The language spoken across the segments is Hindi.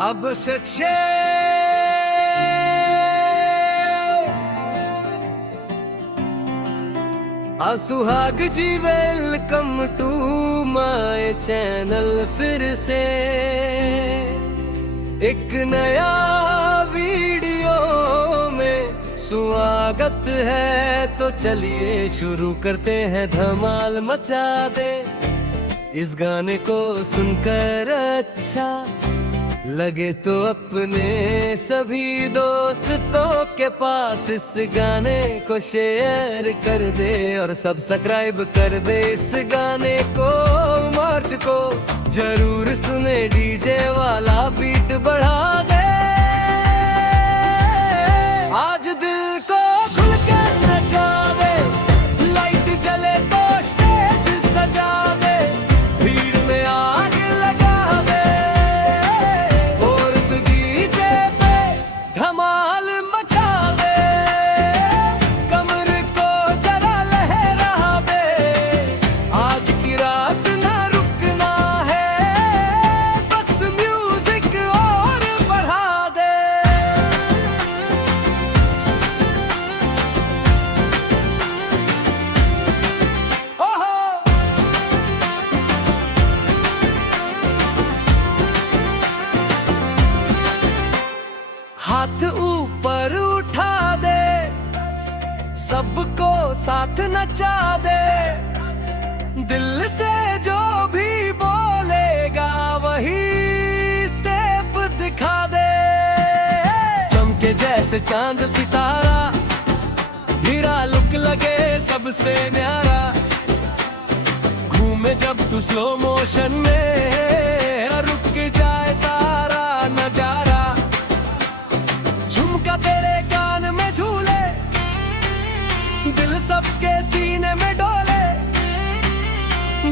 अब सच्चे सुहाग जी वेलकम टू माय चैनल। फिर से एक नया वीडियो में स्वागत है, तो चलिए शुरू करते हैं। धमाल मचा दे इस गाने को सुनकर अच्छा लगे तो अपने सभी दोस्तों के पास इस गाने को शेयर कर दे और सब्सक्राइब कर दे। इस गाने को मार्च को जरूर सुने, डीजे वाला बीट बढ़ा दे। आज दिल को खुल कर नचा दे, लाइट जले तो स्टेज सजा दे, भीड़ में आग लगा दे और इस डीजे पे धमाल मचा दे। कमर को जरा लहरा दे, आज की रात ना रुकना है, बस म्यूजिक और बढ़ा दे। हाथ ऊपर उठा दे, सबको साथ नचा दे, दिल से जो भी बोलेगा वही स्टेप दिखा दे। चमके जैसे चांद सितारा, हीरा लुक लगे सबसे न्यारा, घूमे जब तू स्लो मोशन में, रुक जाए सारा नजारा। झुमका तेरे कान में झूले, दिल सबके सीने में डोले,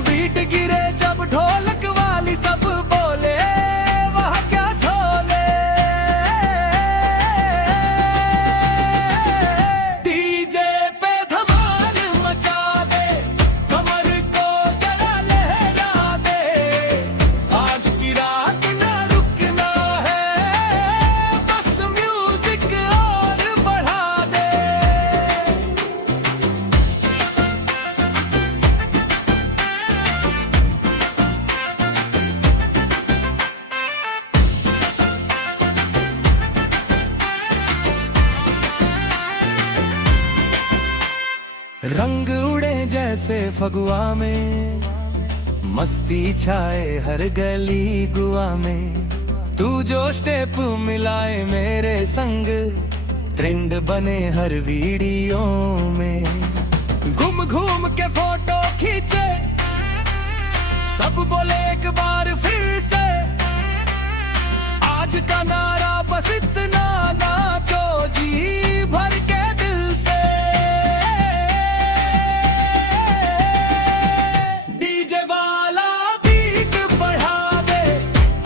बीट गिरे जब ढोलक वाली सब बोले वह क्या झोले। डीजे पे धमाल मचा दे, कमर को जरा लहरा दे, आज की रात ना रुकना है, बस म्यूजिक और बढ़ा दे। रंग उड़े जैसे फगुआ में, मस्ती छाए हर गली गुआ में, तू जो स्टेप मिलाए मेरे संग, ट्रेंड बने हर वीडियो में। घूम घूम के फोटो खींचे, सब बोले एक बार फिर से, आज का नारा बस इतना नाचो जी भर के दिल से। डीजे वाला बीट बढ़ा दे,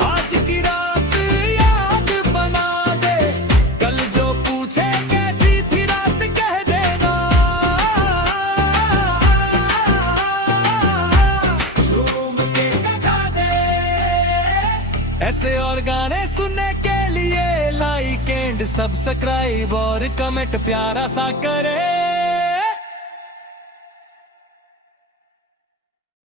आज की रात याद बना दे, कल जो पूछे कैसी थी रात कह देना, झूम के दिखा दे। ऐसे और गाने सुनने के लिए लाइक एंड सब्सक्राइब और कमेंट प्यारा सा करे।